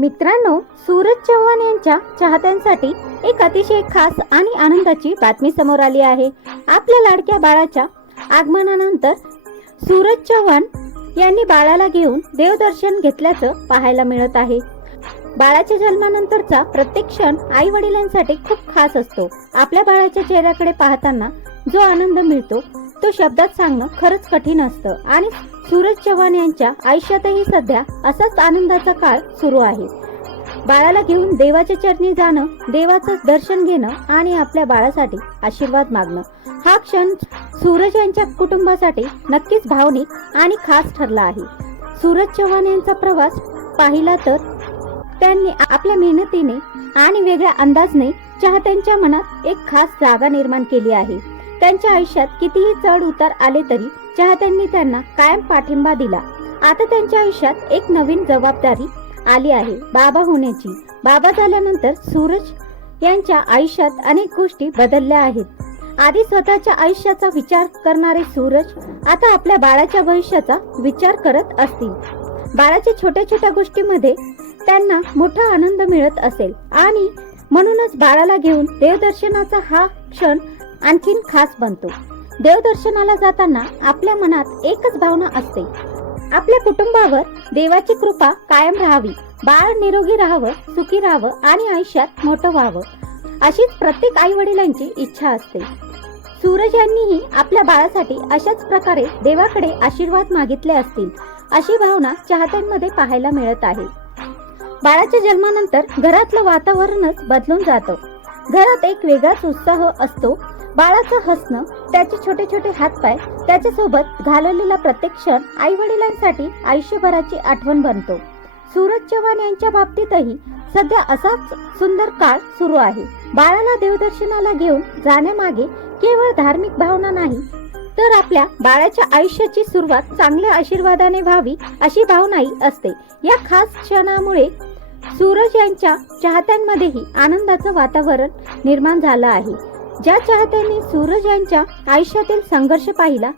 मित्रांनो, सूरज चव्हाण यांच्या चाहत्यांसाठी एक अतिशय खास आणि आनंदाची बातमी समोर आली आहे। आपल्या लाडक्या बाळाच्या आगमनानंतर सूरज चव्हाण यांनी बाळाला घेऊन देवदर्शन घेतल्याचं पाहायला मिळत आहे। बाळाच्या जन्मानंतरचा प्रत्येक क्षण आई वडिलांसाठी खूप खास असतो। आपल्या बाळाच्या चेहऱ्याकडे पाहताना जो आनंद मिळतो तो शब्दात सांगणं खरंच कठीण असतं आणि सूरज चव्हाण यांच्या आयुष्यातही सध्या असाच आनंदाचा काळ सुरू आहे। बाळाला घेऊन देवाच्या चरणी जाणं, देवाचं दर्शन घेणं आणि आपल्या बाळासाठी आशीर्वाद मागणं हा क्षण सूरज यांच्या कुटुंबासाठी नक्कीच भावनिक आणि खास ठरला आहे। सूरज चव्हाण यांचा प्रवास पाहिला तर त्यांनी आपल्या मेहनतीने आणि वेगळ्या अंदाजने चाहत्यांच्या मनात एक खास जागा निर्माण केली आहे। त्यांच्या आयुष्यात कितीही चढ उतार आले तरी चाहत्यांनी त्यांना कायम पाठिंबा दिला। आता त्यांच्या आयुष्यात एक नवीन जबाबदारी आली आहे, बाबा होण्याची। बाबा झाल्यानंतर सूरज यांच्या आयुष्यात अनेक गोष्टी बदलल्या आहेत। आधी स्वतःच्या आयुष्याचा विचार करणारे सूरज आता आपल्या बाळाच्या भविष्याचा विचार करत असतील। बाळाच्या छोट्या छोट्या गोष्टीमध्ये त्यांना मोठा आनंद मिळत असेल आणि म्हणूनच बाळाला घेऊन देवदर्शनाचा हा क्षण आणखीन खास बनतो। देवदर्शनाला जाताना आपल्या मनात एकच भावना असते, आपल्या कुटुंबावर देवाची कृपा कायम राहावी, बाळ निरोगी राहावं, सुखी राहावं आणि आयुष्यात मोठं व्हावं, अशीच प्रत्येक आई वडिलांची इच्छा असते। सूरज यांनीही आपल्या बाळासाठी अशाच प्रकारे देवाकडे आशीर्वाद मागितले असतील, अशी भावना चाहत्यांमध्ये पाहायला मिळत आहे। बाळाच्या जन्मानंतर घरातलं वातावरणच बदलून जातं। घरात एक वेगळाच उत्साह असतो। बाळाचं हसणं, त्याचे छोटे छोटे हातपाय, त्याच्यासोबत घालवलेला प्रत्येक क्षण आई वडिलांसाठी आयुष्यभराची आठवण बनतो। सूरज चव्हाण यांच्या बाबतीतही सध्या असाच सुंदर काळ सुरू आहे। बाळाला देवदर्शनाला घेऊन जाण्यामागे केवळ धार्मिक भावना नाही तर आपल्या बाळाच्या आयुष्याची सुरुवात चांगल्या आशीर्वादाने व्हावी अशी भावनाही असते। या खास क्षणामुळे सूरज यांच्या चाहत्यांमध्येही आनंदाचं वातावरण निर्माण झालं आहे। ज्या चाहत्यांनी सूरज यांच्या आयुष्यातील संघर्ष पाहिला,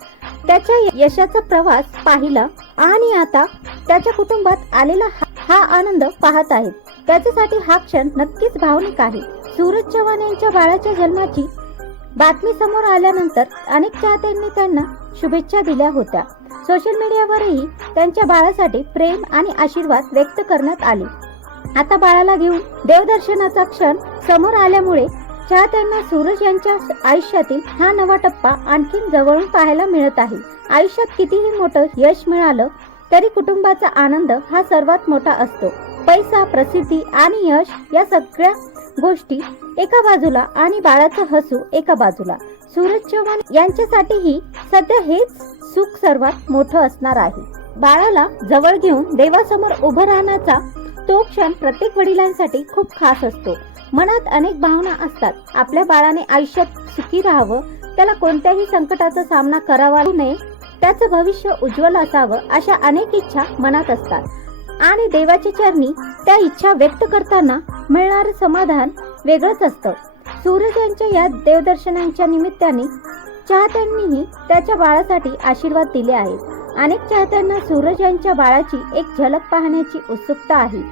त्याच्या यशाचा प्रवास पाहिला आणि आता त्याच्या कुटुंबात आलेला हा आनंद पाहत आहेत, त्याच्यासाठी हा क्षण नक्कीच भावनिक आहे। सूरज चव्हाण यांच्या बाळाच्या जन्माची बातमी समोर आल्यानंतर अनेक चाहत्यांनी त्यांना शुभेच्छा दिल्या होत्या। सोशल मीडियावरही त्यांच्या बाळासाठी प्रेम आणि आशीर्वाद व्यक्त करण्यात आले। आता बाळाला घेऊन देवदर्शनाचा क्षण समोर आल्यामुळे चाहत्यांना सूरज यांच्या आयुष्यातील हा नवा टप्पा आणखीन जवळून पाहायला मिळत आहे। आयुष्यात कितीही मोठं यश मिळालं तरी कुटुंबाचा आनंद हा सर्वात मोठा असतो। पैसा, प्रसिद्धी आणि यश या सगळ्या गोष्टी एका बाजूला आणि बाळाचं हसू एका बाजूला। सूरज चव्हाण यांच्यासाठीही सध्या हेच सुख सर्वात मोठं असणार आहे। बाळाला जवळ घेऊन देवासमोर उभं राहण्याचा तो क्षण प्रत्येक वडिलांसाठी खूप खास असतो। मनात अनेक भावना असतात, आपल्या बाळाने आयुष्यात सुखी राहावं, त्याला कोणत्याही संकटाचा सामना करावा नये, त्याचं भविष्य उज्ज्वल असावं, अशा अनेक इच्छा मनात असतात आणि देवाच्या चरणी त्या इच्छा व्यक्त करताना मिळणारं समाधान वेगळंच असतं। सूरज यांच्या या देवदर्शनांच्या निमित्ताने चाहत्यांनीही त्याच्या बाळासाठी आशीर्वाद दिले आहेत। अनेक चाहत्यांना सूरज यांच्या बाळाची एक झलक पाहण्याची उत्सुकता आहे,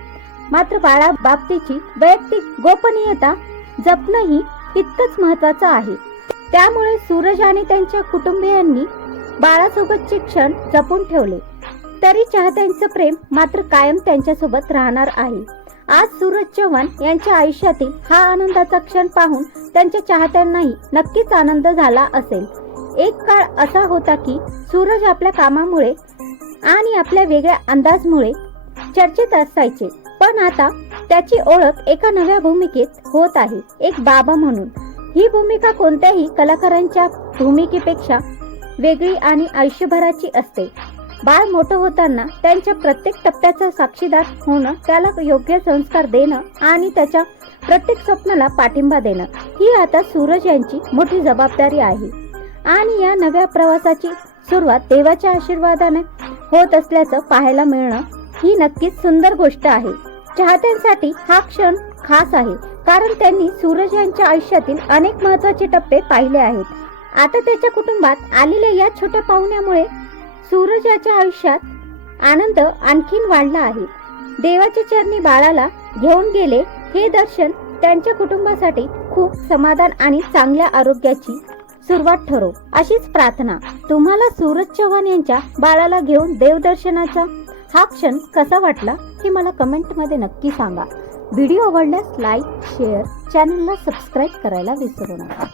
मात्र बाळा बाबतीची वैयक्तिक गोपनीयता जपणंही तितकंच महत्त्वाचं आहे। त्यामुळे सूरज आणि त्यांच्या कुटुंबियांनी बाळासोबतचे क्षण जपून ठेवले तरी चाहत्यांचं प्रेम मात्र कायम त्यांच्यासोबत राहणार आहे। आज सूरज चव्हाण यांच्या आयुष्यातील हा आनंदाचा क्षण पाहून त्यांच्या चाहत्यांनाही नक्कीच आनंद झाला असेल। एक काळ असा होता की सूरज आपल्या कामामुळे आणि आपल्या वेगळ्या अंदाजमुळे चर्चेत असायचे, पण आता त्याची ओळख एका नव्या भूमिकेत होत आहे, एक बाबा म्हणून। ही भूमिका कोणत्याही कलाकारांच्या भूमिकेपेक्षा वेगळी आणि आयुष्यभराची असते। बाळ मोठं होताना त्यांच्या प्रत्येक टप्प्याचा साक्षीदार होणं, त्याला योग्य संस्कार देणं आणि त्याच्या प्रत्येक स्वप्नाला पाठिंबा देणं ही आता सूरज यांची मोठी जबाबदारी आहे आणि या नव्या प्रवासाची सुरुवात देवाच्या आशीर्वादाने होत असल्याचं पाहायला मिळणं ही नक्कीच सुंदर गोष्ट आहे। चाहत्यांसाठी हा क्षण खास आहे कारण त्यांनी सूरज यांच्या आयुष्यातील अनेक महत्त्वाचे टप्पे पाहिले आहेत। आता त्याच्या कुटुंबात आलेल्या या छोट्या पाहुण्यामुळे सूरज याच्या आयुष्यात आनंद आणखीन वाढला आहे। देवाच्या चरणी बाळाला घेऊन गेले हे दर्शन त्यांच्या कुटुंबासाठी खूप समाधान आणि चांगल्या आरोग्याची सुरुवात ठरो अशीच प्रार्थना. तुम्हाला सूरज चव्हाण यांच्या बाळाला घेऊन देवदर्शनाचा हा क्षण कसा वाटला हे मला कमेंटमध्ये नक्की सांगा. व्हिडिओ आवडल्यास लाईक, शेअर, चॅनलला सबस्क्राईब करायला विसरू नका.